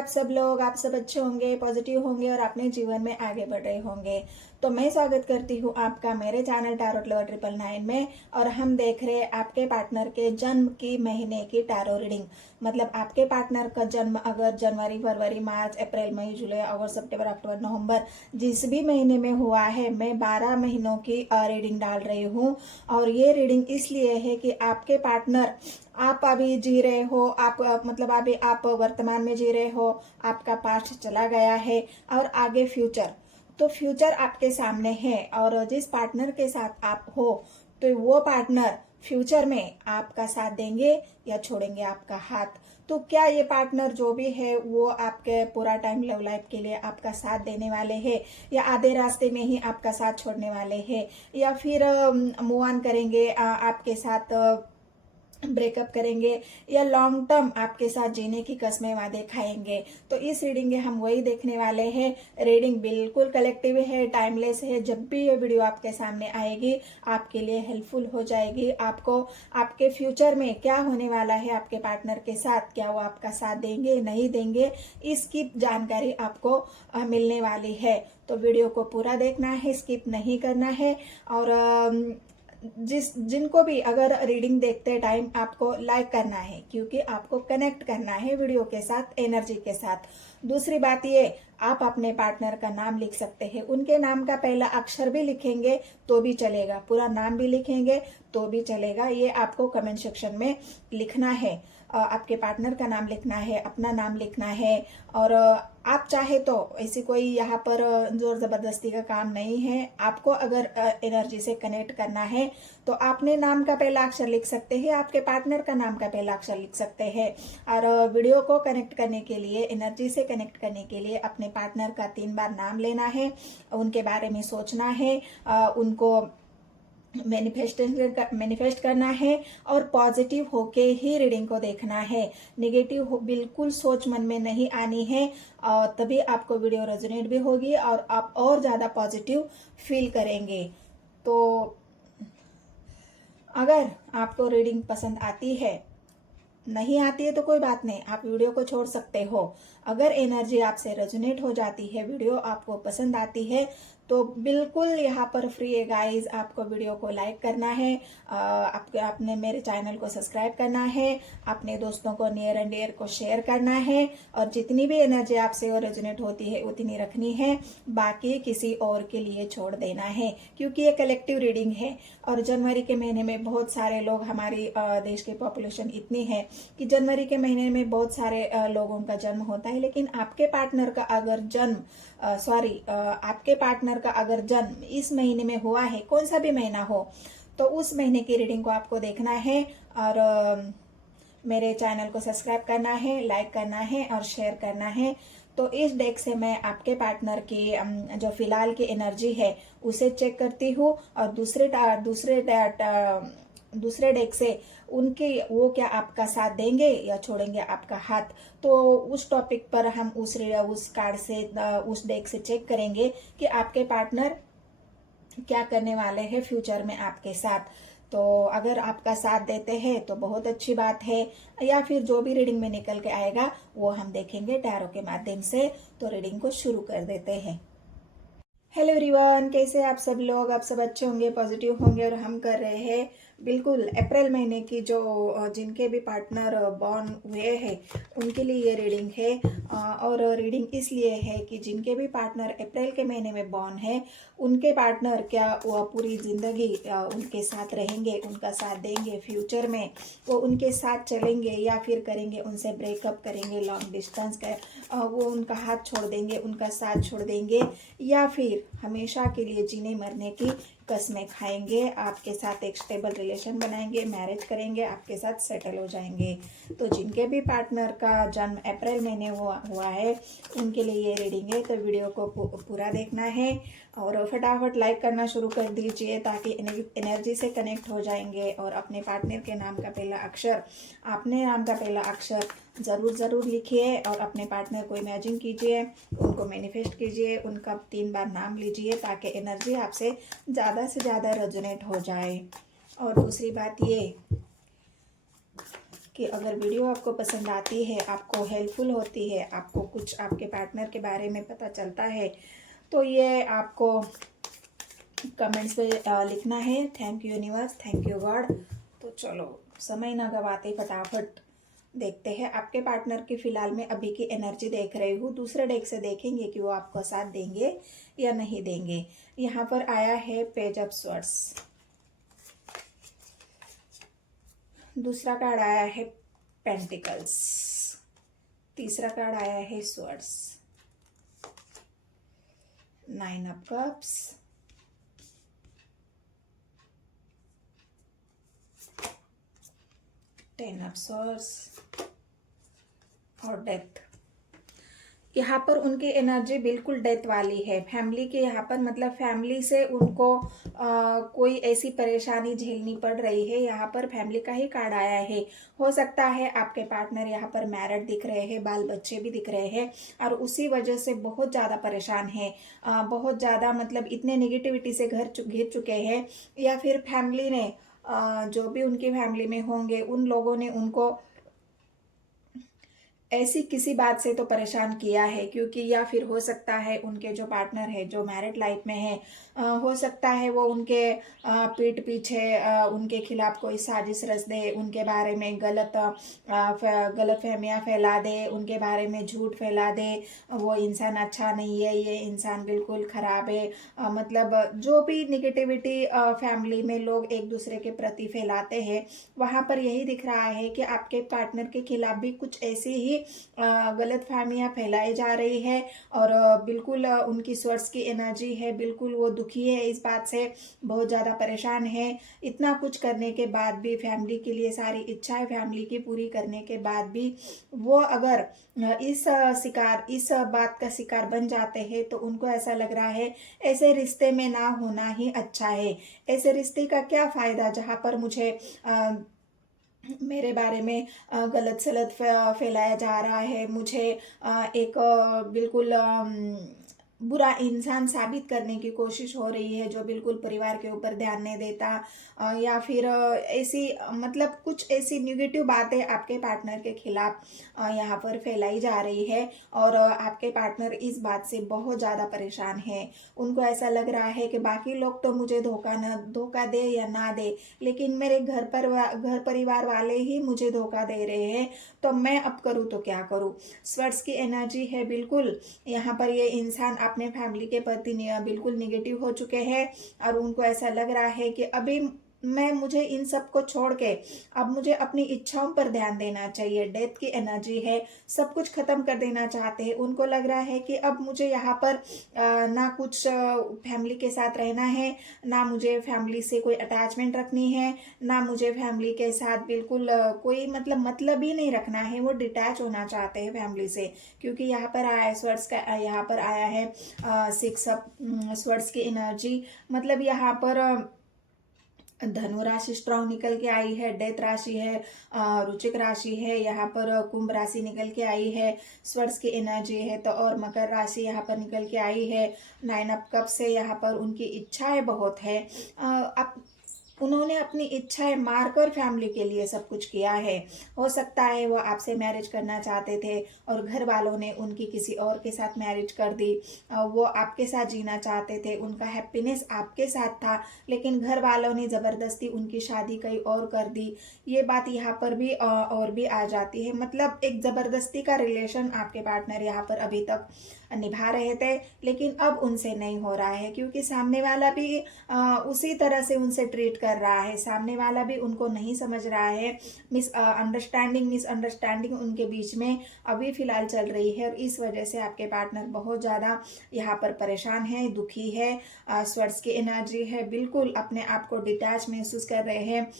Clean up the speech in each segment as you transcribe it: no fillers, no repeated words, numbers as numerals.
आप सब लोग, आप सब अच्छे होंगे, पॉजिटिव होंगे और अपने जीवन में आगे बढ़ रहे होंगे। तो मैं स्वागत करती हूँ आपका मेरे चैनल टैरोट लवर 999 में। और हम देख रहे हैं आपके पार्टनर के जन्म की महीने की टैरो रीडिंग। मतलब आपके पार्टनर का जन्म अगर जनवरी, फरवरी, मार्च, अप्रैल, मई, जुलाई, अगस्त, सितंबर, अक्टूबर, नवंबर जिस भी महीने में हुआ है, मैं 12 महीनों की रीडिंग डाल रही हूँ। और ये रीडिंग इसलिए है कि आपके पार्टनर, आप अभी जी रहे हो, आप मतलब अभी आप वर्तमान में जी रहे हो, आपका पास्ट चला गया है और आगे फ्यूचर, तो फ्यूचर आपके सामने है। और जिस पार्टनर के साथ आप हो, तो वो पार्टनर फ्यूचर में आपका साथ देंगे या छोड़ेंगे आपका हाथ। तो क्या ये पार्टनर जो भी है वो आपके पूरा टाइम लव लाइफ के लिए आपका साथ देने वाले हैं, या आधे रास्ते में ही आपका साथ छोड़ने वाले हैं, या फिर मूव ऑन करेंगे, आपके साथ ब्रेकअप करेंगे, या लॉन्ग टर्म आपके साथ जीने की कस्में वादे खाएंगे। तो इस रीडिंग में हम वही देखने वाले हैं। रीडिंग बिल्कुल कलेक्टिव है, टाइमलेस है। जब भी ये वीडियो आपके सामने आएगी आपके लिए हेल्पफुल हो जाएगी। आपको आपके फ्यूचर में क्या होने वाला है आपके पार्टनर के साथ, क्या वो आपका साथ देंगे नहीं देंगे, इसकी जानकारी आपको मिलने वाली है। तो वीडियो को पूरा देखना है, स्किप नहीं करना है। और जिनको भी अगर रीडिंग देखते टाइम आपको लाइक करना है, क्योंकि आपको कनेक्ट करना है वीडियो के साथ, एनर्जी के साथ। दूसरी बात ये, आप अपने पार्टनर का नाम लिख सकते हैं। उनके नाम का पहला अक्षर भी लिखेंगे तो भी चलेगा, पूरा नाम भी लिखेंगे तो भी चलेगा। ये आपको कमेंट सेक्शन में लिखना है। आपके पार्टनर का नाम लिखना है, अपना नाम लिखना है। और आप चाहे तो ऐसी कोई यहाँ पर जोर जबरदस्ती का काम नहीं है। आपको अगर एनर्जी से कनेक्ट करना है तो आपने नाम का पहला अक्षर लिख सकते हैं, आपके पार्टनर का नाम का पहला अक्षर लिख सकते हैं। और वीडियो को कनेक्ट करने के लिए, एनर्जी से कनेक्ट करने के लिए अपने पार्टनर का 3 बार नाम लेना है, उनके बारे में सोचना है, उनको मैनिफेस्ट करना है और पॉजिटिव होके ही रीडिंग को देखना है। नेगेटिव बिल्कुल सोच मन में नहीं आनी है, और तभी आपको वीडियो रेजोनेट भी होगी और आप और ज्यादा पॉजिटिव फील करेंगे। तो अगर आपको रीडिंग पसंद आती है, नहीं आती है तो कोई बात नहीं, आप वीडियो को छोड़ सकते हो। अगर एनर्जी आपसे रेजोनेट हो जाती है, वीडियो आपको पसंद आती है, तो बिल्कुल यहाँ पर फ्री है गाइस। आपको वीडियो को लाइक करना है, आपने मेरे चैनल को सब्सक्राइब करना है, अपने दोस्तों को नियर एंड डियर को शेयर करना है, और जितनी भी एनर्जी आपसे और रेजोनेट होती है उतनी रखनी है, बाकी किसी और के लिए छोड़ देना है। क्योंकि ये कलेक्टिव रीडिंग है और जनवरी के महीने में बहुत सारे लोग, हमारी देश की पॉपुलेशन इतनी है कि जनवरी के महीने में बहुत सारे लोगों का जन्म होता है। लेकिन आपके पार्टनर का अगर आपके पार्टनर का अगर जन्म इस महीने में हुआ है, कौन सा भी महीना हो, तो उस महीने की रीडिंग को आपको देखना है। और मेरे चैनल को सब्सक्राइब करना है, लाइक करना है और शेयर करना है। तो इस डेक से मैं आपके पार्टनर की जो फिलहाल की एनर्जी है उसे चेक करती हूँ, और दूसरे डेक से उनके वो क्या आपका साथ देंगे या छोड़ेंगे आपका हाथ। तो उस टॉपिक पर हम उस कार्ड से, उस डेक से चेक करेंगे कि आपके पार्टनर क्या करने वाले हैं फ्यूचर में आपके साथ। तो अगर आपका साथ देते हैं तो बहुत अच्छी बात है, या फिर जो भी रीडिंग में निकल के आएगा वो हम देखेंगे टैरो के माध्यम से। तो रीडिंग को शुरू कर देते हैं। हेलो एवरीवन, कैसे आप सब लोग, आप सब अच्छे होंगे, पॉजिटिव होंगे। और हम कर रहे हैं बिल्कुल अप्रैल महीने की, जो जिनके भी पार्टनर बॉर्न हुए हैं उनके लिए ये रीडिंग है। और रीडिंग इसलिए है कि जिनके भी पार्टनर अप्रैल के महीने में बॉर्न है, उनके पार्टनर क्या वो पूरी जिंदगी उनके साथ रहेंगे, उनका साथ देंगे, फ्यूचर में वो उनके साथ चलेंगे, या फिर करेंगे उनसे ब्रेकअप, करेंगे लॉन्ग डिस्टेंस का, वो उनका हाथ छोड़ देंगे, उनका साथ छोड़ देंगे, या फिर हमेशा के लिए जीने मरने की कस्में खाएंगे, आपके साथ एक स्टेबल रिलेशन बनाएंगे, मैरिज करेंगे, आपके साथ सेटल हो जाएंगे। तो जिनके भी पार्टनर का जन्म अप्रैल महीने हुआ है उनके लिए ये रीडिंग है। तो वीडियो को पूरा देखना है और फटाफट लाइक करना शुरू कर दीजिए, ताकि एनर्जी से कनेक्ट हो जाएंगे। और अपने पार्टनर के नाम का पहला अक्षर, अपने नाम का पहला अक्षर ज़रूर लिखिए, और अपने पार्टनर को इमेजिन कीजिए, उनको मैनिफेस्ट कीजिए, उनका 3 बार नाम लीजिए, ताकि एनर्जी आपसे ज़्यादा से ज़्यादा रेजोनेट हो जाए। और दूसरी बात ये कि अगर वीडियो आपको पसंद आती है, आपको हेल्पफुल होती है, आपको कुछ आपके पार्टनर के बारे में पता चलता है, तो ये आपको कमेंट्स पे लिखना है। Thank you universe, thank you God. तो चलो समय ना गवाते फटाफट देखते हैं आपके पार्टनर की फिलहाल में अभी की एनर्जी देख रही हूँ। दूसरे डेक से देखेंगे कि वो आपको साथ देंगे या नहीं देंगे। यहाँ पर आया है पेज ऑफ स्वॉर्ड्स, दूसरा कार्ड आया है पेंटिकल्स, तीसरा कार्ड आया है swords, 9 of cups, ten of swords और डेथ। यहाँ पर उनकी एनर्जी बिल्कुल डेथ वाली है। फैमिली के यहाँ पर मतलब फैमिली से उनको कोई ऐसी परेशानी झेलनी पड़ रही है। यहाँ पर फैमिली का ही कार्ड आया है। हो सकता है आपके पार्टनर यहाँ पर मैरिड दिख रहे हैं, बाल बच्चे भी दिख रहे हैं और उसी वजह से बहुत ज़्यादा परेशान है, बहुत ज़्यादा मतलब इतने नेगेटिविटी से घर घिर चुके हैं। या फिर फैमिली ने जो भी उनकी फैमिली में होंगे उन लोगों ने उनको ऐसी किसी बात से तो परेशान किया है, क्योंकि या फिर हो सकता है उनके जो पार्टनर है जो मैरिड लाइफ में है, हो सकता है वो उनके पीठ पीछे उनके खिलाफ कोई साजिश रच दे, उनके बारे में गलत फहमियाँ फैला दे, उनके बारे में झूठ फैला दे, वो इंसान अच्छा नहीं है, ये इंसान बिल्कुल ख़राब है। मतलब जो भी निगेटिविटी फैमिली में लोग एक दूसरे के प्रति फैलाते हैं, वहाँ पर यही दिख रहा है कि आपके पार्टनर के खिलाफ भी कुछ ऐसी ही गलत फहमियाँ फैलाई जा रही है। और बिल्कुल उनकी सोर्स की एनर्जी है, बिल्कुल वो दुखी है इस बात से, बहुत ज़्यादा परेशान है। इतना कुछ करने के बाद भी, फैमिली के लिए सारी इच्छाएं फैमिली की पूरी करने के बाद भी वो अगर इस बात का शिकार बन जाते हैं तो उनको ऐसा लग रहा है ऐसे रिश्ते में ना होना ही अच्छा है। ऐसे रिश्ते का क्या फ़ायदा जहाँ पर मुझे मेरे बारे में गलत सलत फैलाया जा रहा है, मुझे एक बिल्कुल बुरा इंसान साबित करने की कोशिश हो रही है, जो बिल्कुल परिवार के ऊपर ध्यान नहीं देता, या फिर ऐसी मतलब कुछ ऐसी निगेटिव बातें आपके पार्टनर के खिलाफ यहाँ पर फैलाई जा रही है। और आपके पार्टनर इस बात से बहुत ज़्यादा परेशान है। उनको ऐसा लग रहा है कि बाकी लोग तो मुझे धोखा दे या ना दे, लेकिन मेरे घर परिवार वाले ही मुझे धोखा दे रहे हैं, तो मैं अब करूँ तो क्या करूँ। स्वर्ड्स की एनर्जी है बिल्कुल। यहाँ पर ये इंसान अपने फैमिली के प्रति बिल्कुल निगेटिव हो चुके हैं और उनको ऐसा लग रहा है कि अभी मुझे इन सब को छोड़ के अब मुझे अपनी इच्छाओं पर ध्यान देना चाहिए। डेथ की एनर्जी है, सब कुछ खत्म कर देना चाहते हैं। उनको लग रहा है कि अब मुझे यहाँ पर ना कुछ फैमिली के साथ रहना है, ना मुझे फैमिली से कोई अटैचमेंट रखनी है, ना मुझे फैमिली के साथ बिल्कुल कोई मतलब ही नहीं रखना है। वो डिटैच होना चाहते हैं फैमिली से, क्योंकि यहाँ पर आया है स्वर्ड्स का, यहाँ पर आया है 6 ऑफ स्वर्ड्स की एनर्जी। मतलब यहाँ पर धनु राशि स्ट्रांग निकल के आई है, डेथ राशि है, रुचिक राशि है, यहाँ पर कुंभ राशि निकल के आई है, स्वर्ड्स की एनर्जी है। तो और मकर राशि यहाँ पर निकल के आई है, 9 ऑफ कप से। यहाँ पर उनकी इच्छाएं बहुत है, उन्होंने अपनी इच्छाएं मारकर फैमिली के लिए सब कुछ किया है। हो सकता है वो आपसे मैरिज करना चाहते थे और घर वालों ने उनकी किसी और के साथ मैरिज कर दी। वो आपके साथ जीना चाहते थे, उनका हैप्पीनेस आपके साथ था, लेकिन घर वालों ने ज़बरदस्ती उनकी शादी कहीं और कर दी। ये बात यहाँ पर भी और भी आ जाती है। मतलब एक ज़बरदस्ती का रिलेशन आपके पार्टनर यहाँ पर अभी तक निभा रहे थे, लेकिन अब उनसे नहीं हो रहा है, क्योंकि सामने वाला भी उसी तरह से उनसे ट्रीट कर रहा है। सामने वाला भी उनको नहीं समझ रहा है। मिसअंडरस्टैंडिंग उनके बीच में अभी फिलहाल चल रही है और इस वजह से आपके पार्टनर बहुत ज़्यादा यहाँ पर परेशान है, दुखी है। स्वर्ड्स की एनर्जी है, बिल्कुल अपने आप को डिटैच महसूस कर रहे हैं।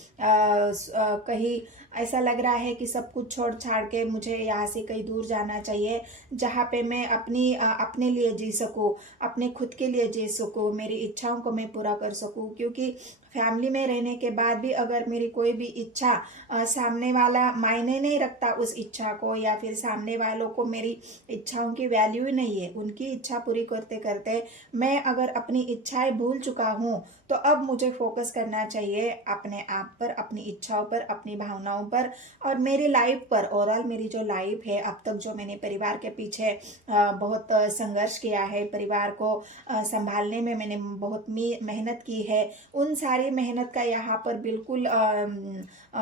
कहीं ऐसा लग रहा है कि सब कुछ छोड़ छाड़ के मुझे यहाँ से कहीं दूर जाना चाहिए, जहाँ पे मैं अपने लिए जी सकूँ, अपने खुद के लिए जी सकूँ, मेरी इच्छाओं को मैं पूरा कर सकूँ। क्योंकि फैमिली में रहने के बाद भी अगर मेरी कोई भी इच्छा सामने वाला मायने नहीं रखता उस इच्छा को, या फिर सामने वालों को मेरी इच्छाओं की वैल्यू ही नहीं है, उनकी इच्छा पूरी करते करते मैं अगर अपनी इच्छाएं भूल चुका हूँ, तो अब मुझे फोकस करना चाहिए अपने आप पर, अपनी इच्छाओं पर, अपनी भावनाओं पर और मेरी लाइफ पर। ओवरऑल मेरी जो लाइफ है, अब तक जो मैंने परिवार के पीछे बहुत संघर्ष किया है, परिवार को संभालने में मैंने बहुत मेहनत की है, उन सारी मेहनत का यहाँ पर बिल्कुल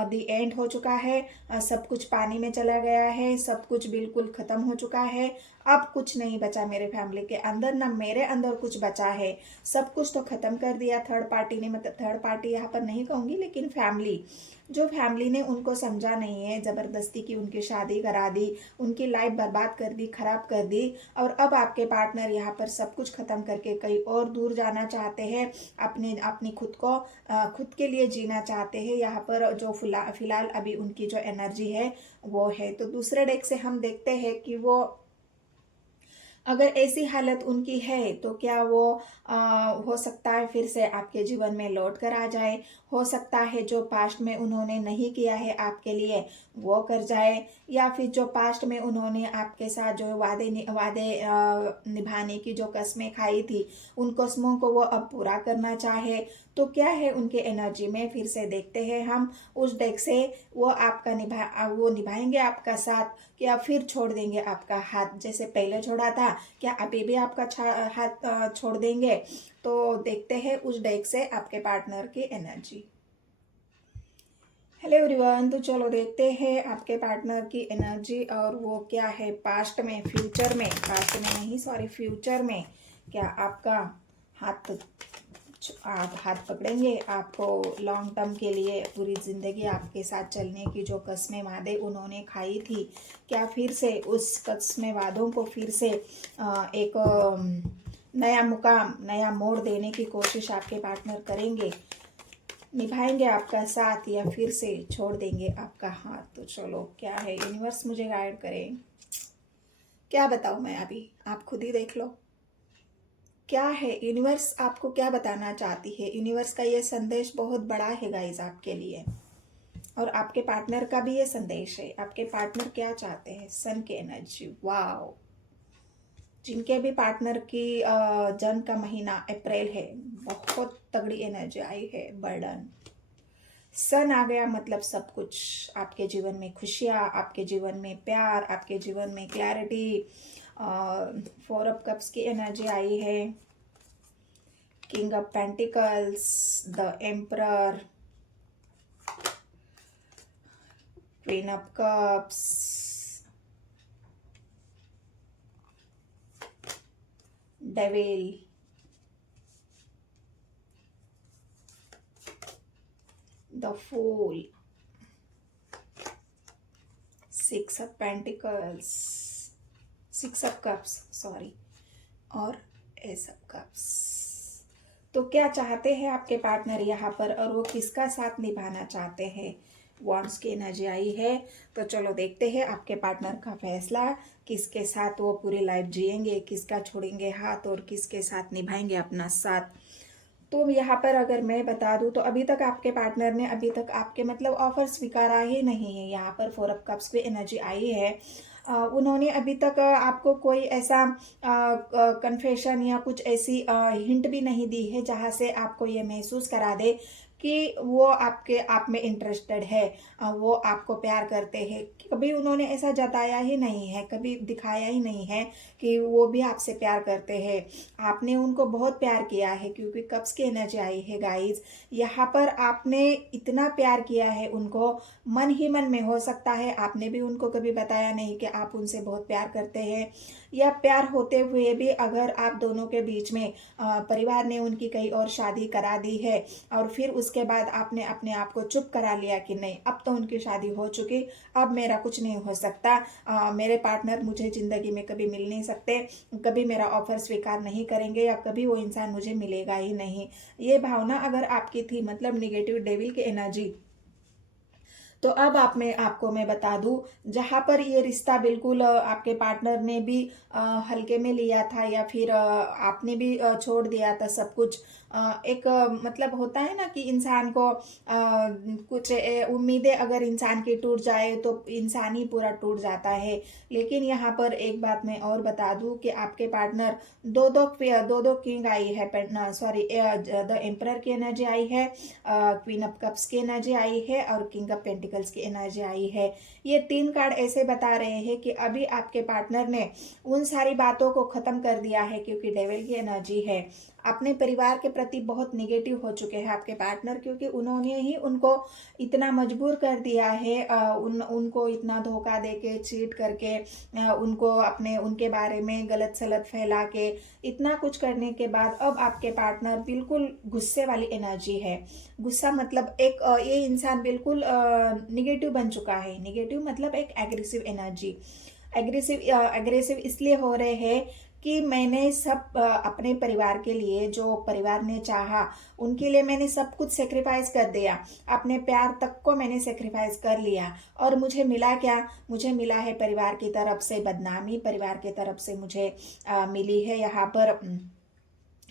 दी एंड हो चुका है। सब कुछ पानी में चला गया है, सब कुछ बिल्कुल ख़त्म हो चुका है। अब कुछ नहीं बचा मेरे फैमिली के अंदर, ना मेरे अंदर कुछ बचा है। सब कुछ तो ख़त्म कर दिया थर्ड पार्टी ने, मतलब थर्ड पार्टी यहाँ पर नहीं कहूँगी, लेकिन फैमिली, जो फैमिली ने उनको समझा नहीं है, ज़बरदस्ती की उनकी शादी करा दी, उनकी लाइफ बर्बाद कर दी, ख़राब कर दी। और अब आपके पार्टनर यहाँ पर सब कुछ ख़त्म करके कहीं और दूर जाना चाहते हैं, अपनी खुद को खुद के लिए जीना चाहते हैं। यहाँ पर जो फिलहाल अभी उनकी जो एनर्जी है वो है। तो दूसरे डेक से हम देखते हैं कि वो अगर ऐसी हालत उनकी है तो क्या वो हो सकता है फिर से आपके जीवन में लौट कर आ जाए। हो सकता है जो पास्ट में उन्होंने नहीं किया है आपके लिए वो कर जाए, या फिर जो पास्ट में उन्होंने आपके साथ जो वादे निभाने की जो कस्में खाई थी, उन कस्मों को वो अब पूरा करना चाहे। तो क्या है उनके एनर्जी में, फिर से देखते हैं हम उस डेक से। वो वो निभाएंगे आपका साथ या फिर छोड़ देंगे आपका हाथ, जैसे पहले छोड़ा था क्या अभी भी आपका हाथ छोड़ देंगे। तो देखते हैं उस डेक से आपके पार्टनर की एनर्जी। हेलो एवरीवन, तो चलो देखते हैं आपके पार्टनर की एनर्जी और वो क्या है पास्ट में, फ्यूचर में, पास्ट में नहीं सॉरी फ्यूचर में। क्या आपका आप हाथ पकड़ेंगे, आपको लॉन्ग टर्म के लिए पूरी ज़िंदगी आपके साथ चलने की जो कस्में वादे उन्होंने खाई थी, क्या फिर से उस कस्में वादों को फिर से एक नया मुकाम, नया मोड़ देने की कोशिश आपके पार्टनर करेंगे, निभाएंगे आपका साथ या फिर से छोड़ देंगे आपका हाथ। तो चलो क्या है, यूनिवर्स मुझे गाइड करें, क्या बताऊँ मैं अभी, आप खुद ही देख लो क्या है यूनिवर्स आपको क्या बताना चाहती है। यूनिवर्स का ये संदेश बहुत बड़ा है गाइस आपके लिए, और आपके पार्टनर का भी ये संदेश है। आपके पार्टनर क्या चाहते हैं, सन की एनर्जी, वाओ। जिनके भी पार्टनर की जन्म का महीना अप्रैल है, बहुत तगड़ी एनर्जी आई है, बर्डन। सन आ गया मतलब सब कुछ, आपके जीवन में खुशियाँ, आपके जीवन में प्यार, आपके जीवन में क्लैरिटी। 4 ऑफ कप्स की एनर्जी आई है, king of pentacles, the emperor, queen of cups, devil, the fool, 6 of pentacles, 6 of cups sorry, और एस ऑफ कप्स। तो क्या चाहते हैं आपके पार्टनर यहाँ पर, और वो किसका साथ निभाना चाहते हैं। वॉन्ड्स की एनर्जी आई है। तो चलो देखते हैं आपके पार्टनर का फैसला, किसके साथ वो पूरी लाइफ जिएंगे, किसका छोड़ेंगे हाथ और किसके साथ निभाएंगे अपना साथ। तो यहाँ पर अगर मैं बता दूँ तो अभी तक आपके पार्टनर ने अभी तक आपके मतलब ऑफर स्वीकारा ही नहीं है। यहाँ पर 4 ऑफ कप्स की एनर्जी आई है। उन्होंने अभी तक आपको कोई ऐसा कन्फेशन या कुछ ऐसी हिंट भी नहीं दी है जहाँ से आपको ये महसूस करा दे कि वो आप में इंटरेस्टेड है, वो आपको प्यार करते हैं। कभी उन्होंने ऐसा जताया ही नहीं है, कभी दिखाया ही नहीं है कि वो भी आपसे प्यार करते हैं। आपने उनको बहुत प्यार किया है, क्योंकि कब्स की एनर्जी आई है गाइज। यहाँ पर आपने इतना प्यार किया है उनको, मन ही मन में, हो सकता है आपने भी उनको कभी बताया नहीं कि आप उनसे बहुत प्यार करते हैं, या प्यार होते हुए भी अगर आप दोनों के बीच में परिवार ने उनकी कहीं और शादी करा दी है और फिर उसके बाद आपने अपने आप को चुप करा लिया कि नहीं अब तो उनकी शादी हो चुकी, अब मेरा कुछ नहीं हो सकता, मेरे पार्टनर मुझे ज़िंदगी में कभी मिल नहीं सकते, कभी मेरा ऑफर स्वीकार नहीं करेंगे, या कभी वो इंसान मुझे मिलेगा ही नहीं। ये भावना अगर आपकी थी, मतलब निगेटिव डेविल की एनर्जी, तो अब आपको मैं बता दूं, जहाँ पर ये रिश्ता बिल्कुल आपके पार्टनर ने भी हल्के में लिया था, या फिर आपने भी छोड़ दिया था सब कुछ। एक मतलब होता है ना कि इंसान को कुछ उम्मीदें अगर इंसान की टूट जाए तो इंसान ही पूरा टूट जाता है। लेकिन यहाँ पर एक बात मैं और बता दूं कि आपके पार्टनर दो दो किंग आई है, सॉरी, द एम्परर की एनर्जी आई है, क्वीन ऑफ कप्स की एनर्जी आई है, और किंग ऑफ पेंटिकल्स की एनर्जी आई है। ये 3 कार्ड ऐसे बता रहे हैं कि अभी आपके पार्टनर ने उन सारी बातों को खत्म कर दिया है, क्योंकि डेविल की एनर्जी है। अपने परिवार के प्रति बहुत निगेटिव हो चुके हैं आपके पार्टनर, क्योंकि उन्होंने ही उनको इतना मजबूर कर दिया है, उनको इतना धोखा दे के, चीट करके, उनको उनके बारे में गलत सलत फैला के, इतना कुछ करने के बाद अब आपके पार्टनर बिल्कुल गुस्से वाली एनर्जी है। गुस्सा मतलब एक ये इंसान बिल्कुल निगेटिव बन चुका है। निगेटिव मतलब एक एग्रेसिव एनर्जी। एग्रेसिव इसलिए हो रहे हैं कि मैंने सब अपने परिवार के लिए, जो परिवार ने चाहा उनके लिए मैंने सब कुछ सेक्रीफाइस कर दिया, अपने प्यार तक को मैंने सेक्रीफाइस कर लिया, और मुझे मिला क्या? मुझे मिला है परिवार की तरफ से बदनामी, परिवार की तरफ से मुझे मिली है यहाँ पर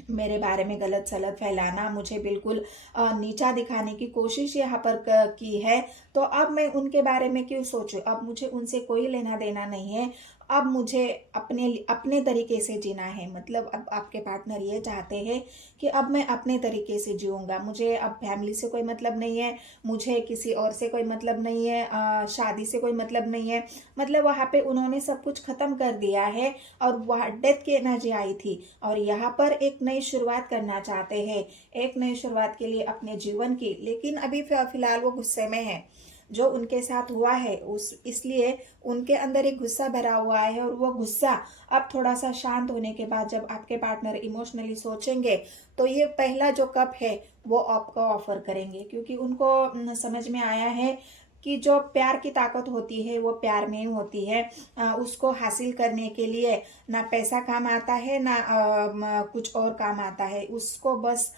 मेरे बारे में गलत सलत फैलाना, मुझे बिल्कुल नीचा दिखाने की कोशिश यहाँ पर की है। तो अब मैं उनके बारे में क्यों सोचूं? अब मुझे उनसे कोई लेना देना नहीं है। अब मुझे अपने अपने तरीके से जीना है। मतलब अब आपके पार्टनर ये चाहते हैं कि अब मैं अपने तरीके से जीऊँगा, मुझे अब फैमिली से कोई मतलब नहीं है, मुझे किसी और से कोई मतलब नहीं है, शादी से कोई मतलब नहीं है। मतलब वहाँ पे उन्होंने सब कुछ खत्म कर दिया है, और वहाँ डेथ की एनर्जी आई थी, और यहाँ पर एक नई शुरुआत करना चाहते हैं, एक नई शुरुआत के लिए अपने जीवन की। लेकिन अभी फिलहाल वो गुस्से में है, जो उनके साथ हुआ है उस इसलिए उनके अंदर एक गुस्सा भरा हुआ है, और वो गुस्सा अब थोड़ा सा शांत होने के बाद जब आपके पार्टनर इमोशनली सोचेंगे, तो ये पहला जो कप है वो आपको ऑफर करेंगे, क्योंकि उनको समझ में आया है कि जो प्यार की ताकत होती है वो प्यार में ही होती है। उसको हासिल करने के लिए ना पैसा काम आता है, ना कुछ और काम आता है। उसको बस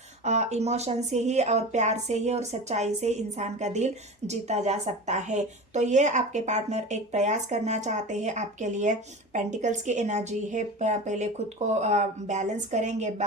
इमोशन से ही और प्यार से ही और सच्चाई से इंसान का दिल जीता जा सकता है। तो ये आपके पार्टनर एक प्रयास करना चाहते हैं आपके लिए। पेंटिकल्स की एनर्जी है, पहले खुद को बैलेंस करेंगे,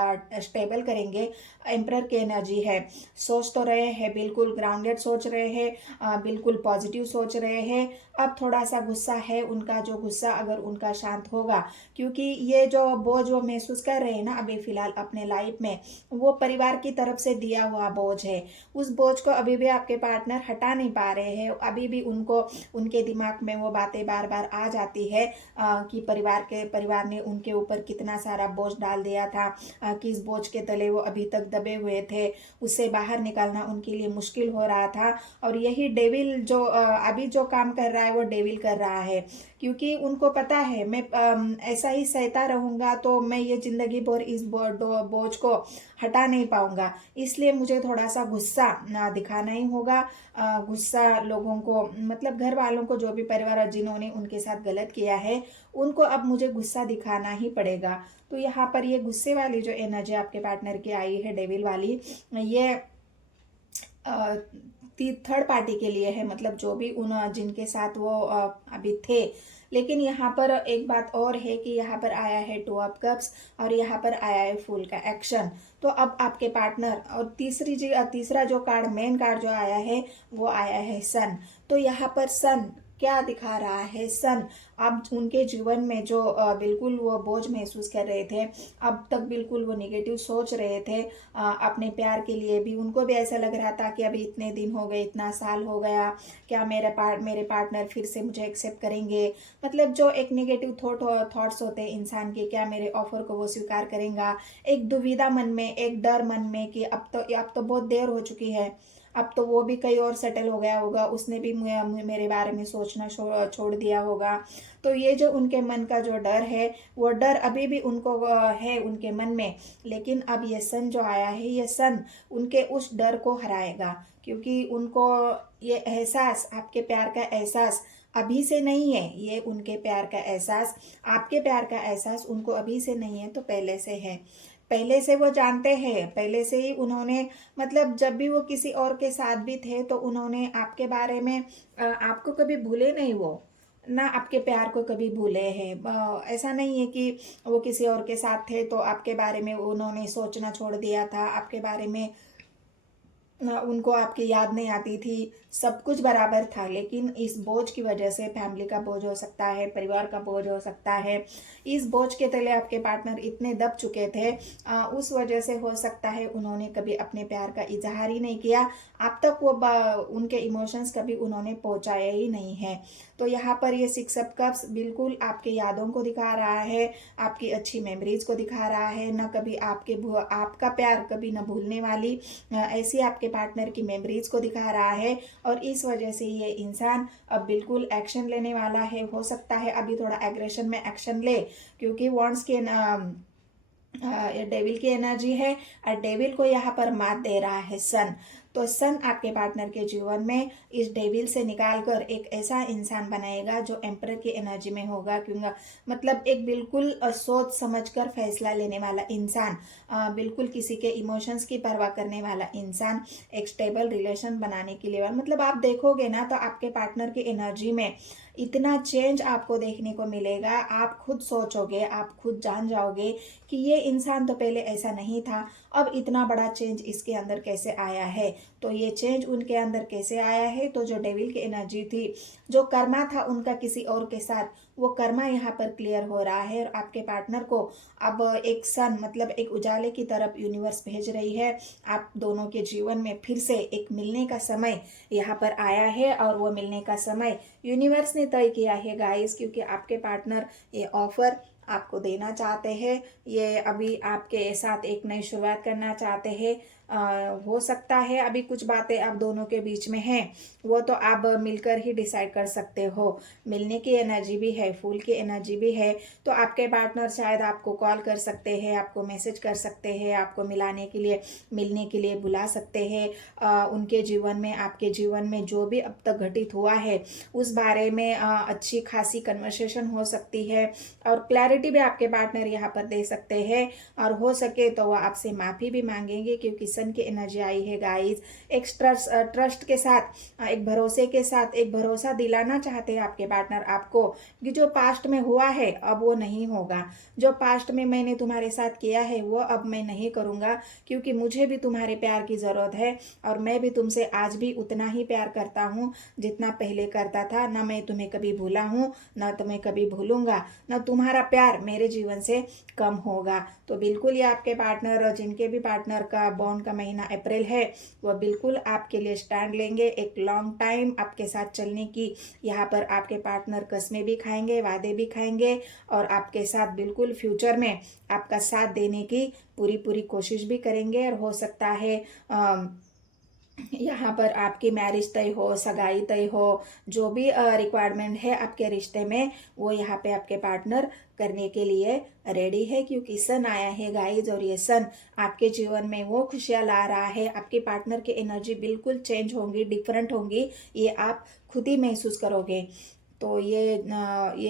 स्टेबल करेंगे। एम्परर की एनर्जी है, सोच तो रहे हैं, बिल्कुल ग्राउंडेड सोच रहे हैं, बिल्कुल पॉजिटिव सोच रहे हैं। अब थोड़ा सा गुस्सा है उनका, जो गुस्सा अगर उनका शांत होगा, क्योंकि ये जो बोझ वो महसूस कर रहे हैं ना अभी फिलहाल अपने लाइफ में, वो परिवार की तरफ से दिया हुआ बोझ है। उस बोझ को अभी भी आपके पार्टनर हटा नहीं पा रहे हैं। अभी भी उनको, उनके दिमाग में वो बातें बार बार आ जाती है कि परिवार ने उनके ऊपर कितना सारा बोझ डाल दिया था, किस बोझ के तले वो अभी तक दबे हुए थे, उससे बाहर निकलना उनके लिए मुश्किल हो रहा था। और यही डेविल जो अभी जो काम कर रहा है वो डेविल कर रहा है, क्योंकि उनको पता है मैं ऐसा ही सहता रहूंगा तो मैं ये जिंदगी भर इस बोझ को हटा नहीं पाऊंगा। इसलिए मुझे थोड़ा सा गुस्सा दिखाना ही होगा। गुस्सा लोगों को, मतलब घर वालों को, जो भी परिवार जिन्होंने उनके साथ गलत किया है, उनको अब मुझे गुस्सा दिखाना ही पड़ेगा। तो यहाँ पर ये गुस्से वाली जो एनर्जी आपके पार्टनर की आई है, डेविल वाली, ये थर्ड पार्टी के लिए है। मतलब जो भी जिनके साथ वो अभी थे। लेकिन यहाँ पर एक बात और है कि यहाँ पर आया है 2 ऑफ कप्स, और यहाँ पर आया है फूल का एक्शन। तो अब आपके पार्टनर, और तीसरा जो कार्ड, मेन कार्ड जो आया है वो आया है सन। तो यहाँ पर सन क्या दिखा रहा है? सन अब उनके जीवन में जो बिल्कुल वो बोझ महसूस कर रहे थे, अब तक बिल्कुल वो निगेटिव सोच रहे थे अपने प्यार के लिए भी। उनको भी ऐसा लग रहा था कि अभी इतने दिन हो गए, इतना साल हो गया, क्या मेरे पार्टनर फिर से मुझे एक्सेप्ट करेंगे? मतलब जो एक निगेटिव थॉट्स होते हैं इंसान के, क्या मेरे ऑफर को वो स्वीकार करेंगा? एक दुविधा मन में, एक डर मन में कि अब तो बहुत देर हो चुकी है, अब तो वो भी कहीं और सेटल हो गया होगा, उसने भी मेरे बारे में सोचना छोड़ दिया होगा। तो ये जो उनके मन का जो डर है, वो डर अभी भी उनको है उनके मन में। लेकिन अब ये सन जो आया है, ये सन उनके उस डर को हराएगा, क्योंकि उनको ये एहसास, आपके प्यार का एहसास अभी से नहीं है। ये उनके प्यार का एहसास, आपके प्यार का एहसास उनको अभी से नहीं है, तो पहले से है। पहले से वो जानते हैं, पहले से ही उन्होंने मतलब जब भी वो किसी और के साथ भी थे तो उन्होंने आपके बारे में आपको कभी भूले नहीं, वो ना आपके प्यार को कभी भूले हैं। ऐसा नहीं है कि वो किसी और के साथ थे तो आपके बारे में उन्होंने सोचना छोड़ दिया था, आपके बारे में उनको आपकी याद नहीं आती थी। सब कुछ बराबर था, लेकिन इस बोझ की वजह से, फैमिली का बोझ हो सकता है, परिवार का बोझ हो सकता है, इस बोझ के तले आपके पार्टनर इतने दब चुके थे, उस वजह से हो सकता है उन्होंने कभी अपने प्यार का इजहार ही नहीं किया। अब तक वो उनके इमोशंस कभी उन्होंने पहुंचाया ही नहीं है। तो यहाँ पर ये 6 ऑफ कप्स बिल्कुल आपकी यादों को दिखा रहा है, आपकी अच्छी मेमोरीज को दिखा रहा है, ना कभी आपका प्यार कभी न भूलने वाली ऐसी आपके पार्टनर की मेमोरीज को दिखा रहा है। और इस वजह से ये इंसान अब बिल्कुल एक्शन लेने वाला है। हो सकता है अभी थोड़ा एग्रेशन में एक्शन ले, क्योंकि वॉन्ड्स के डेविल की एनर्जी है और डेविल को यहाँ पर मात दे रहा है सन। तो सन आपके पार्टनर के जीवन में इस डेविल से निकालकर एक ऐसा इंसान बनाएगा जो एम्परर की एनर्जी में होगा, क्योंकि मतलब एक बिल्कुल सोच समझकर फैसला लेने वाला इंसान, बिल्कुल किसी के इमोशंस की परवाह करने वाला इंसान, एक स्टेबल रिलेशन बनाने के लिए मतलब आप देखोगे ना तो आपके पार्टनर की एनर्जी में इतना चेंज आपको देखने को मिलेगा। आप खुद सोचोगे, आप खुद जान जाओगे कि ये इंसान तो पहले ऐसा नहीं था, अब इतना बड़ा चेंज इसके अंदर कैसे आया है। तो ये चेंज उनके अंदर कैसे आया है, तो जो डेविल की एनर्जी थी, जो कर्मा था उनका किसी और के साथ, वो कर्मा यहाँ पर क्लियर हो रहा है। और आपके पार्टनर को अब एक सन मतलब एक उजाले की तरफ यूनिवर्स भेज रही है। आप दोनों के जीवन में फिर से एक मिलने का समय यहाँ पर आया है, और वो मिलने का समय यूनिवर्स ने तय किया है गाइस, क्योंकि आपके पार्टनर ये ऑफर आपको देना चाहते हैं, ये अभी आपके साथ एक नई शुरुआत करना चाहते हैं। हो सकता है अभी कुछ बातें आप दोनों के बीच में हैं, वो तो आप मिलकर ही डिसाइड कर सकते हो। मिलने की एनर्जी भी है, फूल की एनर्जी भी है। तो आपके पार्टनर शायद आपको कॉल कर सकते हैं, आपको मैसेज कर सकते हैं, आपको मिलाने के लिए, मिलने के लिए बुला सकते हैं। उनके जीवन में, आपके जीवन में जो भी अब तक घटित हुआ है उस बारे में अच्छी खासी कन्वर्सेशन हो सकती है, और क्लैरिटी भी आपके पार्टनर यहाँ पर दे सकते हैं। और हो सके तो वो आपसे माफ़ी भी मांगेंगे, क्योंकि सन की एनर्जी आई है गाइस। एक ट्रस्ट के साथ, एक भरोसे के साथ, एक भरोसा दिलाना चाहते हैं आपके पार्टनर आपको कि जो पास्ट में हुआ है अब वो नहीं होगा। जो पास्ट में मैंने तुम्हारे साथ किया है वो अब मैं नहीं करूँगा, क्योंकि मुझे भी तुम्हारे प्यार की ज़रूरत है, और मैं भी तुमसे आज भी उतना ही प्यार करता हूँ जितना पहले करता था। ना मैं तुम्हें कभी भूला हूँ, ना तुम्हें कभी भूलूंगा, ना तुम्हारा प्यार मेरे जीवन से कम होगा। तो बिल्कुल ये आपके पार्टनर, जिनके भी पार्टनर का बॉन्ड का महीना अप्रैल है, वह बिल्कुल आपके लिए स्टैंड लेंगे। एक लॉन्ग टाइम आपके साथ चलने की यहाँ पर आपके पार्टनर कस्में भी खाएंगे, वादे भी खाएंगे, और आपके साथ बिल्कुल फ्यूचर में आपका साथ देने की पूरी कोशिश भी करेंगे। और हो सकता है यहाँ पर आपकी मैरिज तय हो, सगाई तय हो, जो भी रिक्वायरमेंट है आपके रिश्ते में, वो यहाँ पे आपके पार्टनर करने के लिए रेडी है, क्योंकि सन आया है गाइज। और ये सन आपके जीवन में वो खुशियाँ ला रहा है। आपके पार्टनर की एनर्जी बिल्कुल चेंज होंगी, डिफरेंट होंगी, ये आप खुद ही महसूस करोगे। तो ये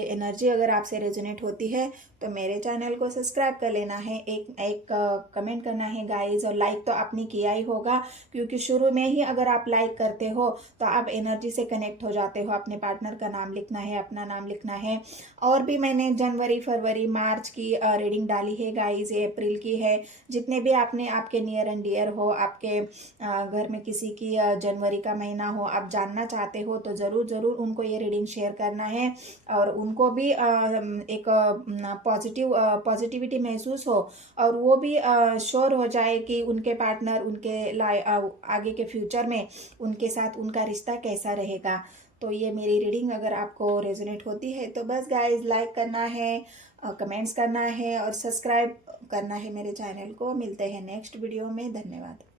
एनर्जी अगर आपसे रेजोनेट होती है तो मेरे चैनल को सब्सक्राइब कर लेना है, एक कमेंट करना है गाइज, और लाइक तो आपने किया ही होगा, क्योंकि शुरू में ही अगर आप लाइक करते हो तो आप एनर्जी से कनेक्ट हो जाते हो। अपने पार्टनर का नाम लिखना है, अपना नाम लिखना है। और भी मैंने जनवरी, फरवरी, मार्च की रीडिंग डाली है गाइज, ये अप्रैल की है। जितने भी आपने आपके नियर एंड डियर हो, आपके घर में किसी की जनवरी का महीना हो, आप जानना चाहते हो, तो ज़रूर उनको ये रीडिंग शेयर करना है, और उनको भी एक पॉजिटिविटी महसूस हो, और वो भी श्योर हो जाए कि उनके पार्टनर उनके आगे के फ्यूचर में उनके साथ उनका रिश्ता कैसा रहेगा। तो ये मेरी रीडिंग अगर आपको रेजोनेट होती है तो बस गाइज लाइक करना है, कमेंट्स करना है, और सब्सक्राइब करना है मेरे चैनल को। मिलते हैं नेक्स्ट वीडियो में। धन्यवाद।